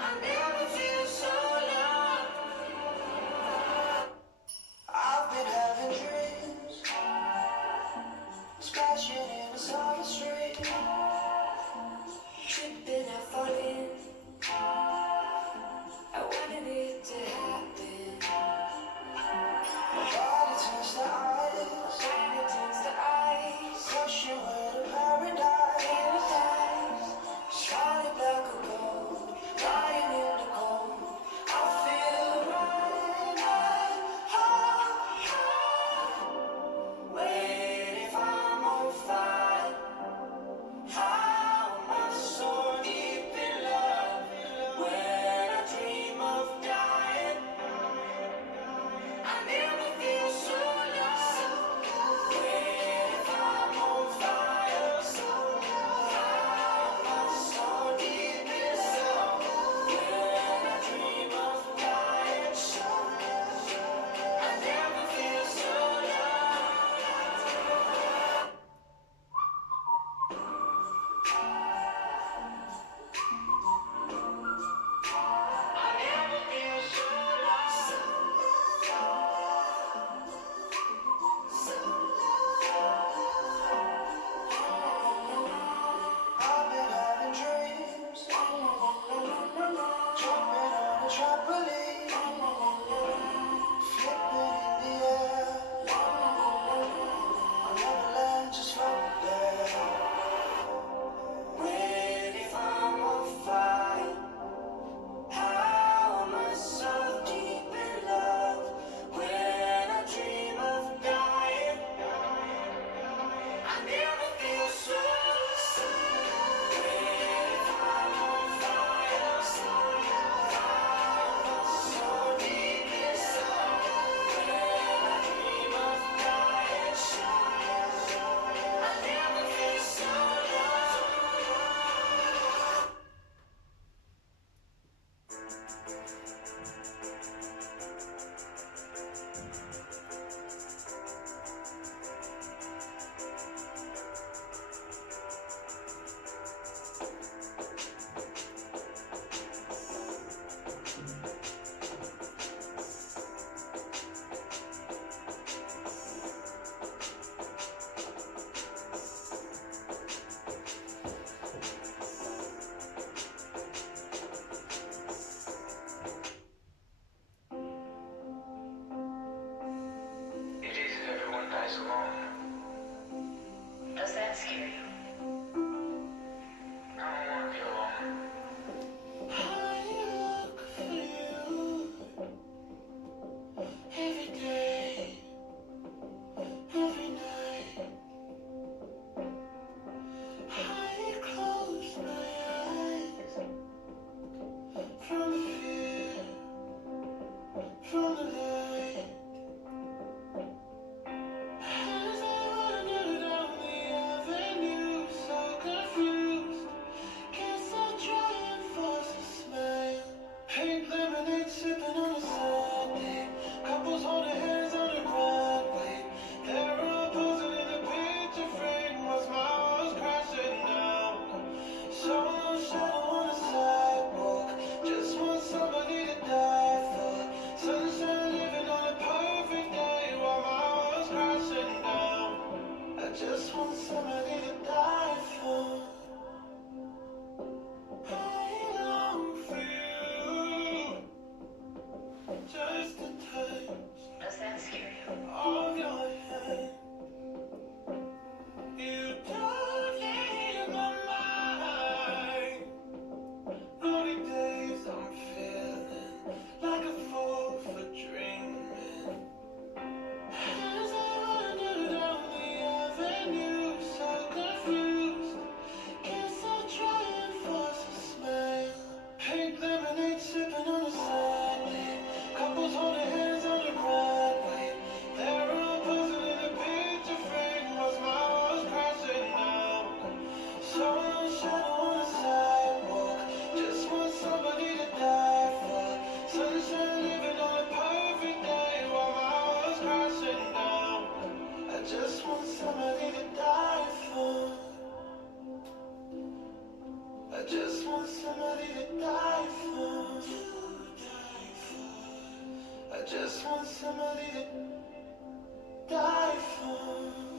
I never feel so loved. I've been having dreams, splashing in a summer street, tripping and falling. I wanted it to happen. My body turns to ice, body turns to ice, crushing with a paradise. Paradise, shining black or gold, lying in the cold. I feel right now. Wait, if I'm on fire, how am I so deep in love? When I dream of dying, I never feel so lost. Wait, if I'm on fire, how am I so deep in love? When I dream of dying, I never feel so lost. I never feel so lost. I've been having dreams, jumping on a trampoline, flipping in the air. I'll never let just float there. Wait, if I'm on fire, how am I so deep in love? When I dream of dying, I never feel so. Wait, if I'm on fire, how am I so deep inside? When I dream of dying, I never feel so low. just want somebody to die for.